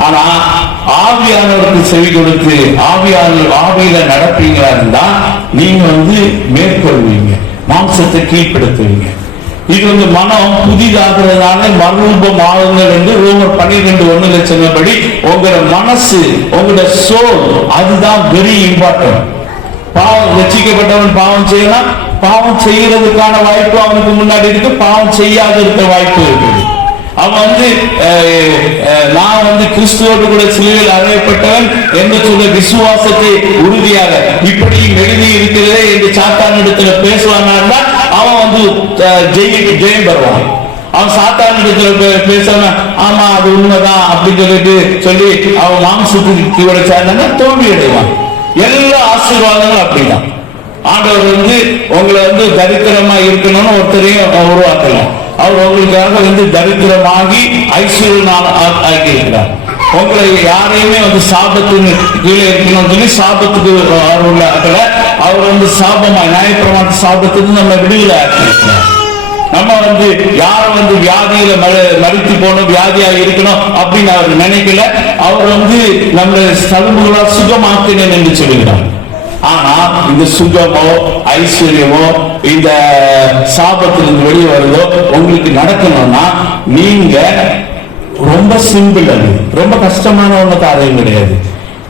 ஆனா ஆவியானவருக்கு செவி கொடுத்து ஆவியான ஆவியில நடப்பீங்களா இருந்தா நீங்க வந்து மேற்கொள்வீங்க மாம்சத்தை கீழ்ப்படுத்துவீங்க. இது வந்து மனம் புதிதாகிறதுனால மறுரூபம் ஆகுங்கள் என்று ரோமர் பன்னிரெண்டு ஒண்ணுல சொன்னபடி உங்களோட மனசு உங்களோட சோல் அதுதான் வெரி இம்பார்ட்டன்ட் பாவம் ரசிக்கப்பட்டவன் பாவம் செய்யலாம் பாவம் செய்யறதுக்கான வாய்ப்பு அவனுக்கு முன்னாடி இருக்கு பாவம் செய்யாத இருக்க வாய்ப்பு இருக்குது அவன் வந்து நான் வந்து கிறிஸ்துவோடு கூட சிலுவையில் அறையப்பட்டவன் என்று சொல்ல விசுவாசத்தை உறுதியாக இப்படி எழுதி இருக்கிறதே என்று சாத்தானிடத்துல பேசுவாங்கன்னா அவன் வந்து அஹ், ஜெய ஜெயம் பெறுவான். அவன் சாத்தான் இடத்துல பேசாம ஆமா அது உண்மைதான் அப்படின்னு சொல்லிட்டு சொல்லி அவன் மாம்சத்துக்கு இவரை சேர்ந்தாங்க தோல்வி அடைவான். எல்லா ஆசீர்வாதங்களும் அப்படிதான். ஆண்டவர் வந்து உங்களை வந்து தரித்திரமா இருக்கணும்னு ஒருத்தரையும் உருவாக்கலாம். அவர் உங்களுக்காக வந்து தரித்திரமாகி ஐஸ்வர்யம் ஆக்கி உங்களை யாரையுமே வந்து சாபத்துக்கு கீழே இருக்கணும்னு சொல்லி சாபத்துக்கு அவர் உள்ள அவர் வந்து சாபமா நியாயப்பிரமாண சாபத்துக்கு நம்ம விடுதலை ஆக்கியிருக்கிறார். நம்ம வந்து யாரும் வந்து வியாதியில மறு- மறித்து போகணும் வியாதியா இருக்கணும் அப்படின்னு அவர் நினைக்கல. அவர் வந்து நம்மளை சலும்புகளா சுகமாக்கினேன் என்று சொல்லுகிறார் ஆனா இந்த சுகமோ ஐஸ்வர்யமோ இந்த சாபத்திலிருந்து வெளியே வருதோ உங்களுக்கு நடக்கணும்னா நீங்க ரொம்ப சிம்பிள் அது. ரொம்ப கஷ்டமான ஒண்ணு காரியம் கிடையாது.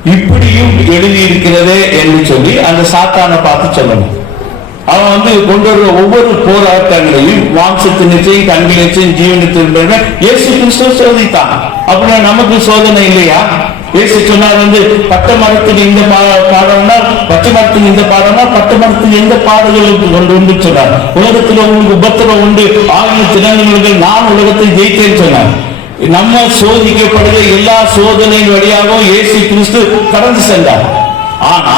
இப்படியும் எழுதி இருக்கிறதே என்று சொல்லி அந்த சாத்தானை பார்த்து சொல்லணும். அவன் வந்து கொண்டு வர ஒவ்வொரு போராட்டங்களையும் மாம்சத்தின் நிச்சயம் கண்கள் நிச்சயம் ஜீவனத்தின் இயேசு கிறிஸ்துவ சோதித்தான். அப்படின்னா நமக்கு சோதனை இல்லையா? இயேசு சொன்னார் வந்து பட்ட மரத்துக்கு எந்த பா- பாடம்னா பச்சை மரத்துக்கு இந்த பாடம்னா பட்ட மரத்துக்கு எந்த பாடுகளுக்கு கொண்டு உண்டு சொன்னார். உலகத்தில் உங்களுக்கு உபத்திரம் உண்டு. ஆயிரம் தினங்களுக்கு நான் உலகத்தை ஜெயித்தேன்னு சொன்னார். நம்ம சோதிக்கப்படுகிற எல்லா சோதனையின் வழியாகவும் இயேசு கிறிஸ்து கடந்து சென்றார். ஆனா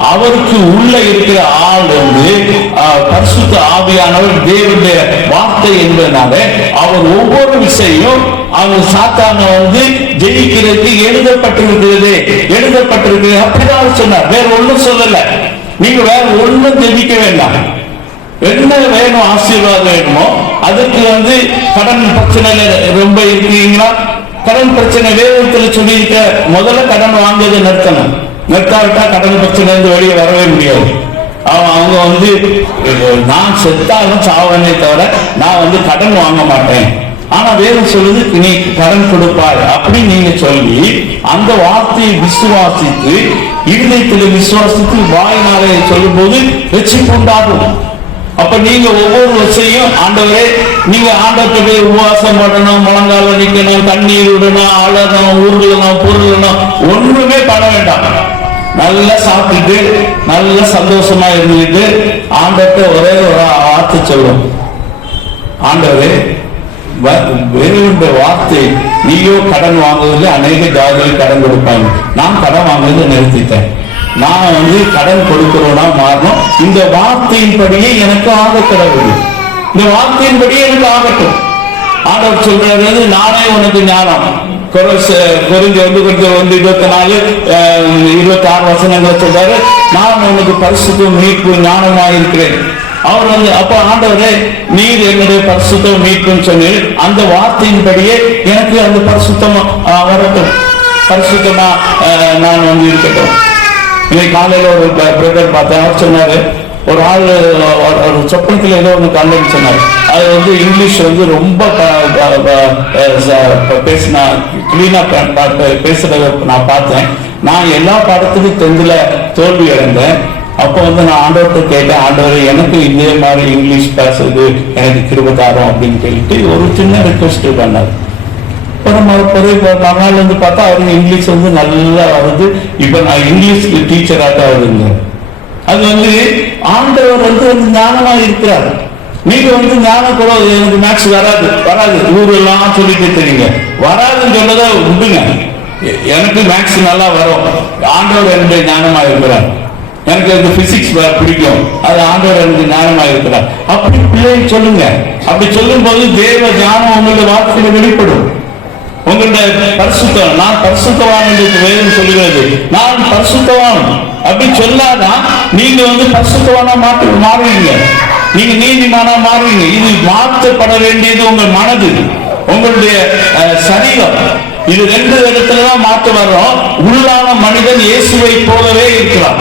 அவருக்கு உள்ள இருக்கிற ஆள் வந்து பரிசுத்த ஆவியானவர் தேவனுடைய வார்த்தை என்பதனால அவர் ஒவ்வொரு விஷயம் அவர் சாத்தான வந்து ஜெயிக்கிறதுக்கு எழுதப்பட்டிருக்கிறது எழுதப்பட்டிருக்கிறது. அப்படிதான் அவர் சொன்னார். வேற ஒண்ணும் சொல்லல. நீங்க வேற ஒண்ணும் ஜெயிக்க வேண்டாம். என்ன வேணும் ஆசீர்வாதம் வேணுமோ அதுக்கு வந்து கடன் பிரச்சனை ரொம்ப இருக்கீங்களா? கடன் பிரச்சனை வேதத்துல சொல்லியிருக்க முதல்ல கடன் வாங்குறதை நிறுத்தணும். மெத்தாவிட்டா கடன் பிரச்சனை இருந்து வெளியே வரவே முடியாது. அவன் அவங்க வந்து நான் செத்தாலும் சாவனே தவிர நான் வந்து கடன் வாங்க மாட்டேன். ஆனா வேறு சொல்லுது நீ கடன் கொடுப்பாய் அப்படின்னு நீங்க சொல்லி அந்த வார்த்தையை விசுவாசித்து இருதயத்தில் விசுவாசித்து வாயினாலே சொல்லும்போது ரட்சிப்பு உண்டாகும் அப்ப நீங்க ஒவ்வொரு விஷயம் ஆண்டவரே நீங்க ஆண்டவர்கிட்ட போய் உபவாசம் பண்ணணும் முழங்கால நிக்கணும் தண்ணீர் விடணும் அழகணும் ஊர்லணும் பொருளணும் ஒண்ணுமே பண்ண வேண்டாம். நல்லா சாப்பிட்டுட்டு நல்ல சந்தோஷமா இருந்துட்டு ஆண்டத்தை ஒரே ஒரு வார்த்தை சொல்லும். ஆண்டவரே வேறுன்ற வார்த்தை நீயோ கடன் வாங்குவதில் அநேக ஜாதிகள் கடன் கொடுப்பாங்க நான் கடன் வாங்குவதை நிறுத்திட்டேன். நான் வந்து கடன் கொடுக்கிறோனா மாறணும். இந்த வார்த்தையின்படியே எனக்கு ஆக இந்த வார்த்தையின்படியே எனக்கு ஆகட்டும். ஆண்டவர் சொல்றது நானே உனக்கு ஞானம். குறிஞ்ச வந்து கொஞ்சம் வந்து இருபத்தி நாலு இருபத்தி ஆறு வசனங்களை சொல்றாரு நான் உனக்கு பரிசுத்தம் மீட்பு ஞானமாக இருக்கிறேன் அவர் வந்து அப்ப ஆண்டவரே நீர் என்னுடைய பரிசுத்தம் மீட்புன்னு சொல்லி அந்த வார்த்தையின்படியே எனக்கு அந்த பரிசுத்தம் வரட்டும் பரிசுத்தமா நான் வந்து இருக்கட்டும் இன்னைக்கு காலையில ஒரு பிரதர் பார்த்தேன் அவர் சொன்னாரு ஒரு ஆள் ஒரு- சொப்பனத்தில் ஏதோ ஒன்று கண்டு சொன்னார். அது வந்து இங்கிலீஷ் வந்து ரொம்ப பேசினா கிளீனாக பேசுகிறத நான் பார்த்தேன். நான் எல்லா பாடத்துக்கும் தெஞ்சில தோல்வி அடைந்தேன். அப்போ வந்து நான் ஆண்டவர்கிட்ட கேட்டேன் ஆண்டவர் எனக்கு இதே மாதிரி இங்கிலீஷ் பேசுறது எனக்கு கிருபதாரம் அப்படின்னு கேட்டு ஒரு சின்ன ரிக்வெஸ்ட் பண்ணார். இப்போ நம்ம இப்போ மறுநாள் வந்து பார்த்தா அவருக்கு இங்கிலீஷ் வந்து நல்லா வருது இப்போ நான் இங்கிலீஷ் டீச்சராக தான் வருங்க அது வந்து ஆண்டவர் வந்து ஒரு ஞானமா இருக்கிறார். நீங்க வந்து ஞானம் கூட எனக்கு மேக்ஸ் வராது. வராது. ஊரெல்லாம் சொல்லிட்டு தெரியுங்க வராதுன்னு சொன்னதை விடுங்க. எனக்கு மேக்ஸ் நல்லா வரும். ஆண்டவர் என்னுடைய ஞானமா இருக்கிறார். எனக்கு அந்த பிசிக்ஸ் பிடிக்கும். அது ஆண்டவர் எனக்கு ஞானமா இருக்கிறார். அப்படி பிள்ளைங்க சொல்லுங்க. அப்படி சொல்லும் போது தேவ ஞானம் உங்களுடைய வாழ்க்கையில வெளிப்படும். உங்களுடைய பரிசுத்தம் நான் பரிசுத்தவான் என்று வேதம் சொல்லுகிறது. நான் பரிசுத்தவான். அப்படி சொல்லாதான் நீங்க வந்து பரிசுத்தவானா மாற்று மாறுவீங்க. நீங்க நீதிமானா மாறுவீங்க. இது மாற்றப்பட வேண்டியது உங்கள் மனது. உங்களுடைய அஹ், சரீரம். இது ரெண்டு இடத்துலதான் மாற்ற வர்றோம். உள்ளான மனிதன் இயேசுவை போலவே இருக்கிறான்.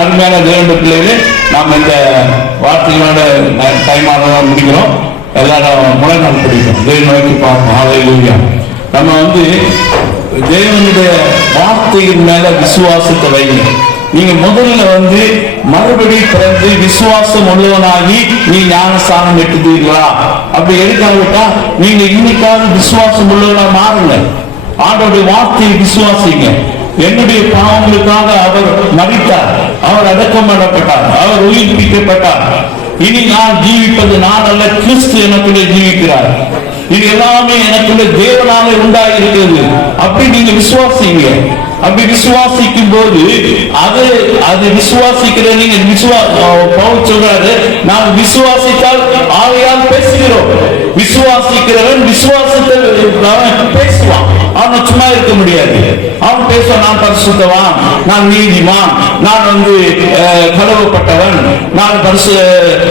அருமையான தேவண்ட பிள்ளைகளே நாம் இந்த வார்த்தைகளோட டைமாக முடிக்கிறோம். எல்லாரும் முழங்கால் பிடிக்கும். இதை நோக்கி பார்க்கணும் நம்ம வந்து தேவனுடைய வார்த்தையின் மேல விசுவாசத்தை வைங்க. நீங்க முதல்ல வந்து மறுபடியும் பிறந்து விசுவாசம் உள்ளவனாகி நீ ஞானஸ்தானம் எட்டுதீர்களா அப்படி எடுக்காவிட்டா நீங்க இன்னைக்காவது விசுவாசம் உள்ளவனா மாறுங்க. ஆண்டோடைய வார்த்தையை விசுவாசிங்க. என்னுடைய பாவங்களுக்காக அவர் மறித்தார். அவர் அடக்கம் பண்ணப்பட்டார் அவர் உயிர்ப்பிக்கப்பட்டார் இனி நான் ஜீவிப்பது நான் அல்ல கிறிஸ்து எனக்குள்ளே ஜீவிக்கிறார். இது எல்லாமே எனக்குள்ள தேவனாலே உண்டாயிருக்கிறது. அப்படி நீங்க விசுவாசிங்க. அப்படி விசுவாசிக்கும் போது அது அது விசுவாசிக்கிற நீங்க விசுவா பவுல் சொல்றாரு நாம் விசுவாசித்தால் ஆவையால் பேசுகிறோம். விசுவாசிக்கிறவன் விசுவாசத்தை பேசுவான். அவன் சும்மா இருக்க முடியாது. அவன் பேச நான் பரிசுத்தவான் நான் நீதிமான் நான் வந்து அஹ், கழுவப்பட்டவன் நான் பரிசு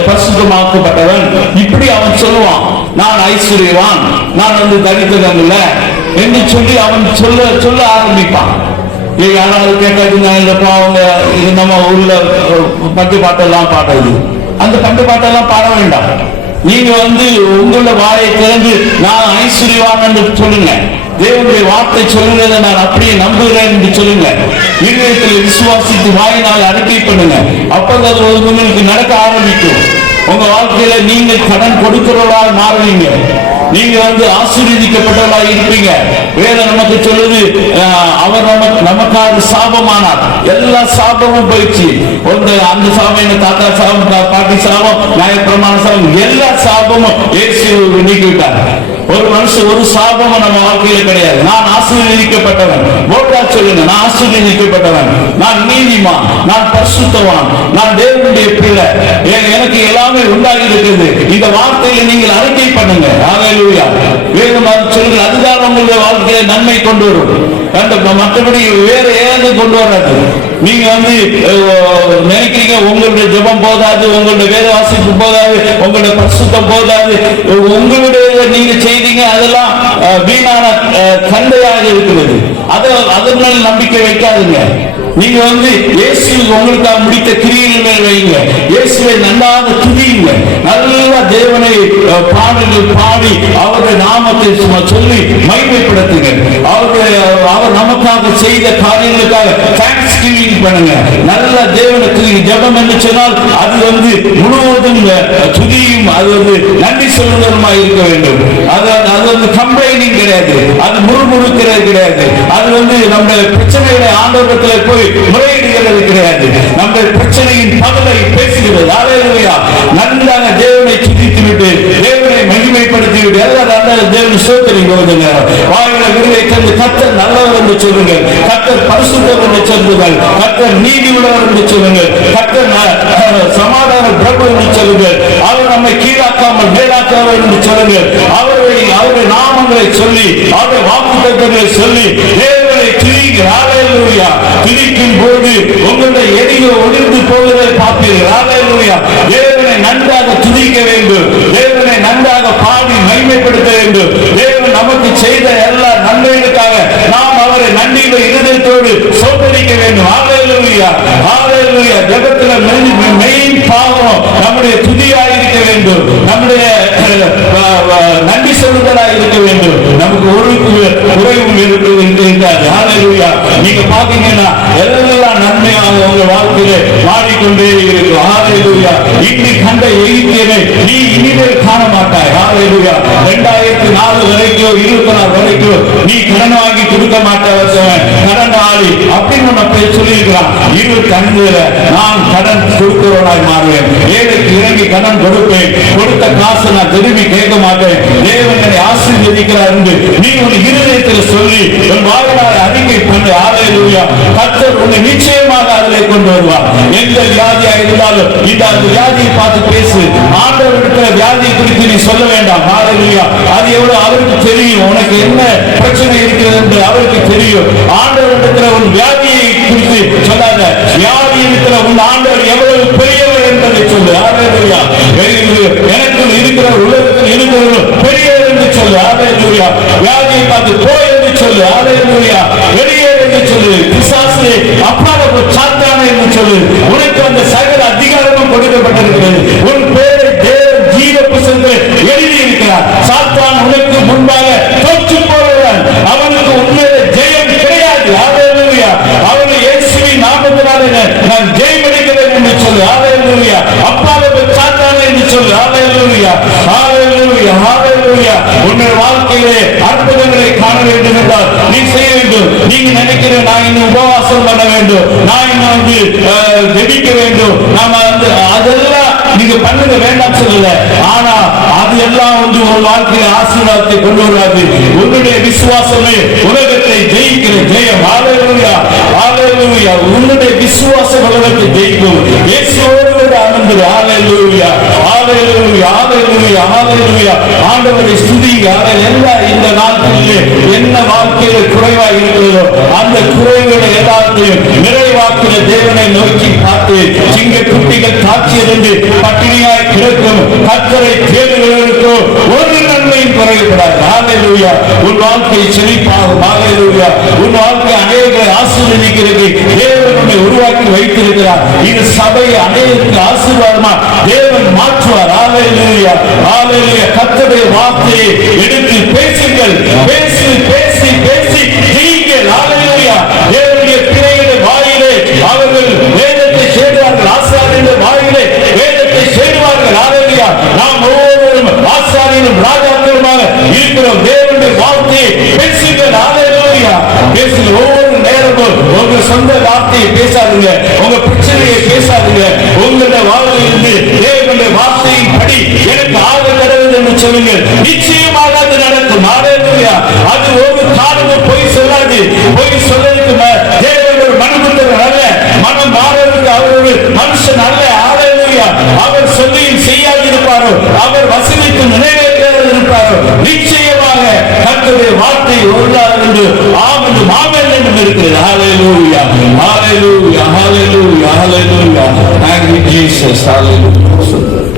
பரிசுத்தமாக்கப்பட்டவன். இப்படி அவன் சொல்லுவான். நான் ஐஸ்வர்யவான் நான் வந்து தரித்திரம் இல்லை என்று சொல்லி அவன் சொல்ல சொல்ல ஆரம்பிப்பான். ஏய், யாராவது கேட்காதுன்னா இல்லப்பா அவங்க இது நம்ம ஊர்ல பட்டு பாட்டெல்லாம் பாடுறது அந்த பட்டு பாட்டெல்லாம் பாட வேண்டாம். நீங்க வந்து உங்களோட வாயை திறந்து நான் ஐஸ்வர்யவான் என்று சொல்லுங்க. தேவனுடைய வார்த்தை சொல்லுகிறத நான் அப்படியே நம்புகிறேன் என்று சொல்லுங்க. இருதயத்தில் விசுவாசித்து வாயினால் அறிக்கை பண்ணுங்க. அப்பதான் அது உங்களுக்கு நடக்க ஆரம்பிக்கும். உங்க வாழ்க்கையில நீங்க கடன் கொடுக்கிறவர்களால் மாறுவீங்க. நீங்க வந்து ஆசீர்வதிக்கப்பட்டவர்களாக இருப்பீங்க. வேதம் நமக்கு சொல்லுது அவர் நமக்கு நமக்காக சாபமானார். எல்லா சாபமும் போயிடுச்சு. ஒன்று அந்த சாபம் எங்க தாத்தா சாபம் பாட்டி சாபம் நியாயப்பிரமாண சாபம் எல்லா சாபமும் இயேசு நீக்கிவிட்டார். ஒரு மனுஷன் ஒரு சாபமும் நம்ம வாழ்க்கையில கிடையாது. நான் ஆசீர்வதிக்கப்பட்டவன். போட்டா சொல்லுங்க நான் ஆசீர்வதிக்கப்பட்டவன். நான் நீதிமான். நான் பரிசுத்தவான். நான் தேவனுடைய பிள்ளை. எனக்கு எல்லாமே உண்டாகி இருக்கிறது இந்த வார்த்தையை நீங்கள் அறிக்கை பண்ணுங்க. ஹalleluya. வேணும் அது சொல்லுங்க அதுதான் உங்களுடைய வாழ்க்கையில நன்மை கொண்டு வரும். மற்றபடி வேற ஏதாவது கொண்டு வராது. நீங்க வந்து நினைக்கிறீங்க உங்களுடைய ஜெபம் போதாது. உங்களுடைய வேத வாசிப்பு போதாது. உங்களுடைய பரிசுத்தம் போதாது. உங்களுடைய நீங்க செய்ய செய்தீங்க. அதெல்லாம் வீணான அஹ், இருக்கிறது. அதை அதன் மேல் நம்பிக்கை வைக்காதுங்க. நீங்க வந்து இயேசு உங்களுக்காக முடித்த கிரியைகள் மேல் வைங்க. இயேசுவை நன்றாக துதியுங்க. நல்லா தேவனை பாடல்கள் பாடி அவருடைய நாமத்தை சும்மா சொல்லி மைமைப்படுத்துங்க அவருடைய அவர் நமக்காக செய்த காரியங்களுக்காக தேங்க்ஸ் பண்ணுங்க. நல்ல தேவனுக்கு துதி ஜெபம் என்று சொன்னால் அது வந்து முழுவதும் துதியும் அது வந்து நன்றி சொல்லுதலுமா இருக்க வேண்டும். அது அது வந்து கம்ப்ளைனிங் கிடையாது. அது முறுமுறுக்கிறது கிடையாது. அது வந்து நம்ம பிரச்சனைகளை ஆண்டவரத்தில் போய் முறையிடுகிறது கிடையாது. நம்ம பிரச்சனையின் பகலை பேசுகிறது. ஹalleluya தேவன் சோதரிங்க வாயில விருதை கண்டு கத்தர் நல்லவர் என்று சொல்லுங்கள். கத்தர் பரிசுத்தவர் என்று சொல்லுங்கள். கத்தர் நீதி உள்ளவர் என்று சொல்லுங்கள். கத்தர் சமாதான பிரபு என்று சொல்லுங்கள். அவர் நம்மை கீழாக்காமல் மேலாக்காமல் என்று சொல்லுங்கள். அவரை அவருடைய நாமங்களை சொல்லி அவருடைய வாக்கு தத்துவங்களை சொல்லி தேவனை துதிங்க துதிக்கும் போது உங்களுடைய எரிகள் ஒளிர்ந்து போவதை பார்ப்பீர்கள். தேவனை நன்றாக துதிக்க வேண்டும். தேவனை நன்றாக பாடி மகிமைப்படுத்த வேண்டும். தேவன் செய்த எல்லா நன்மைகளுக்காக நாம் அவரை நன்றியுள்ள இருதயத்தோடு சோதரிக்க வேண்டும். ஹalleluya. ஹalleluya. ஜெபத்துல மெயின் பாவம் நம்முடைய துதியாக இருக்க வேண்டும். நம்முடைய நன்றி சொல்லுதலாக இருக்க வேண்டும். நமக்கு ஒரு குறைவும் இருக்கிறது இருக்காது ஹalleluya. நீங்க பாத்தீங்கன்னா எல்லாம் நன்மையாக உங்க வாழ்க்கையில மாறிக்கொண்டே இருக்கும் ஹalleluya. இன்னி கண்ட எகிப்தியனை நீ இனிமேல் காண மாட்டாய் ஹalleluya. ரெண்டாயிரத்தி நாலு வரைக்கும் இருபத்தி நாலு வரைக்கும் நீ கடன் வாங்கி கொடுக்க மாட்டாய் கடன் ஆளி அப்படின்னு நம்ம போய் சொல்லியிருக்கிறான். இரு அஞ்சுல நான் கடன் கொடுக்கிறவனாய் மாறுவேன். ஏழைக்கு இறங்கி கடன் கொடுப்பேன். கொடுத்த காசு நான் திரும்பி கேட்க மாட்டேன். தேவன் என்னை ஆசீர்வதிக்கிறார் என்று நீ ஒரு உன் இருதயத்தில் சொல்லி உன் வாழ்நாள் அறிக்கை பண்ணி. ஆலையிலூயா கத்தர் உன்னை நிச்சயமாக அதிலே கொண்டு வருவார். எந்த வியாதியா இருந்தாலும் இந்த அந்த வியாதியை பார்த்து பேசு. ஆண்டவர் இருக்கிற வியாதியை குறித்து நீ சொல்ல வேண்டாம். ஆலையிலூயா அது எவ்வளவு அவருக்கு தெரியும். உனக்கு என்ன பிரச்சனை இருக்கிறது என்று அவருக்கு தெரியும். ஆண்டவர் இருக்கிற உன் வியாதியை குறித்து சொல்லாத. வியாதி இருக்கிற உன் ஆண்டவர் எவ்வளவு பெரியவர் என்பதை சொல்லு. ஆலையிலூயா எனக்கு இருக்கிற உலகத்தில் இருக்கிறவர்கள் பெரியவர் சொல்லு ஆலையிலூயா ஹalleluya வியாதியை பார்த்து போய் என்று சொல்லு ஹalleluya வெளியே என்று சொல்லு பிசாசு அப்பால சாத்தான என்று சொல்லு. உனக்கு அந்த சகல அதிகாரமும் கொடுக்கப்பட்டிருக்கிறது. உன் பேரை தேவன் ஜீவ புத்தகத்தில் எழுதி இருக்கிறார் சாத்தான் உனக்கு முன்பாக தோற்று போகிறான் அவனுக்கு உண்மையில ஜெயம் கிடையாது. ஹalleluya அவனை இயேசுவின் நாமத்தினால நான் ஜெயம் எடுக்கிறேன் என்று சொல்லு ஹalleluya அப்பால சாத்தான என்று சொல்லு ஹalleluya ஹalleluya ஹalleluya உன்னுடைய வாழ்க்கையிலே அற்புதங்களை காண வேண்டும் என்றால் நீ செய்ய வேண்டும். நீங்க நினைக்கிற நான் இன்னும் உபவாசம் பண்ண வேண்டும். நான் இன்னும் வந்து ஜெபிக்க வேண்டும். நாம வந்து அதெல்லாம் நீங்க பண்ணுங்க வேண்டாம் சொல்லல. ஆனா அது எல்லாம் வந்து ஒரு வாழ்க்கையில ஆசீர்வாதத்தை கொண்டு வராது உன்னுடைய விசுவாசமே உலகத்தை ஜெயிக்கிற ஜெயம். ஆலயா ஆலயா உன்னுடைய விசுவாசம் உலகத்தை ஜெயிக்கும். ஹalleluya ஹalleluya ஆண்டவரை ஸ்துதிங்க அவர் எல்லா இந்த நாட்களிலே என்ன வாழ்க்கையில குறைவாக இருக்கிறதோ அந்த குறைவுகளை எல்லாத்தையும் நிறைவாக்கிற தேவனை நோக்கி பார்த்து சிங்க குட்டிகள் தாக்கியதென்று பட்டினியாய் கிடக்கும். கத்தரை தேடுகிறவர்களுக்கோ ஒரு நன்மையும் குறையப்படாது. ஹalleluya. உன் வாழ்க்கை செழிப்பாகும். ஹalleluya. உன் வாழ்க்கை அநேகரை ஆசீர்வதிக்கிறது. தேவன் உன்னை உருவாக்கி வைத்திருக்கிறார். இது சபையை அனைவருக்கு ஆசீர்வாதமா? தேவன் மாற்றுவார். ஹalleluya. ஹalleluya. கத்தடைய வார்த்தையை எடுத்து பேசுங்கள். பேசி பேசி பேசி நீங்கள் ஹalleluya. தேவனுடைய பிள்ளைகளுடைய வாயிலே அவர்கள் வேதத்தை சேருவார்கள். ஆசாரியர்கள் வாயிலே வேதத்தை சேருவார்கள். ஹalleluya. நாம் ஒவ்வொருவரும் ஆசாரியரும் ராஜாக்களுமாக இருக்கிறோம். தேவனுடைய வார்த்தையை பேசுங்கள். ஹalleluya. பேசுகிற ஒவ்வொரு உங்க சொந்த வார்த்தையை பேசாதுங்க. உங்க பிரச்சனையை பேசாதுங்க. உங்களுடைய வாழ்விலிருந்து தேவனுடைய வார்த்தையின் படி எனக்கு ஆக கடவுள் என்று சொல்லுங்க நிச்சயமாக அது நடக்கும். அது ஒரு காரணமும் போய் சொல்லாது. கர்த்தருடைய வார்த்தை ஒருளார் என்று ஆம் என்று மாமன் என்று இருக்கிறது ஹalleluya hallelujah hallelujah hallelujah thank you jesus hallelujah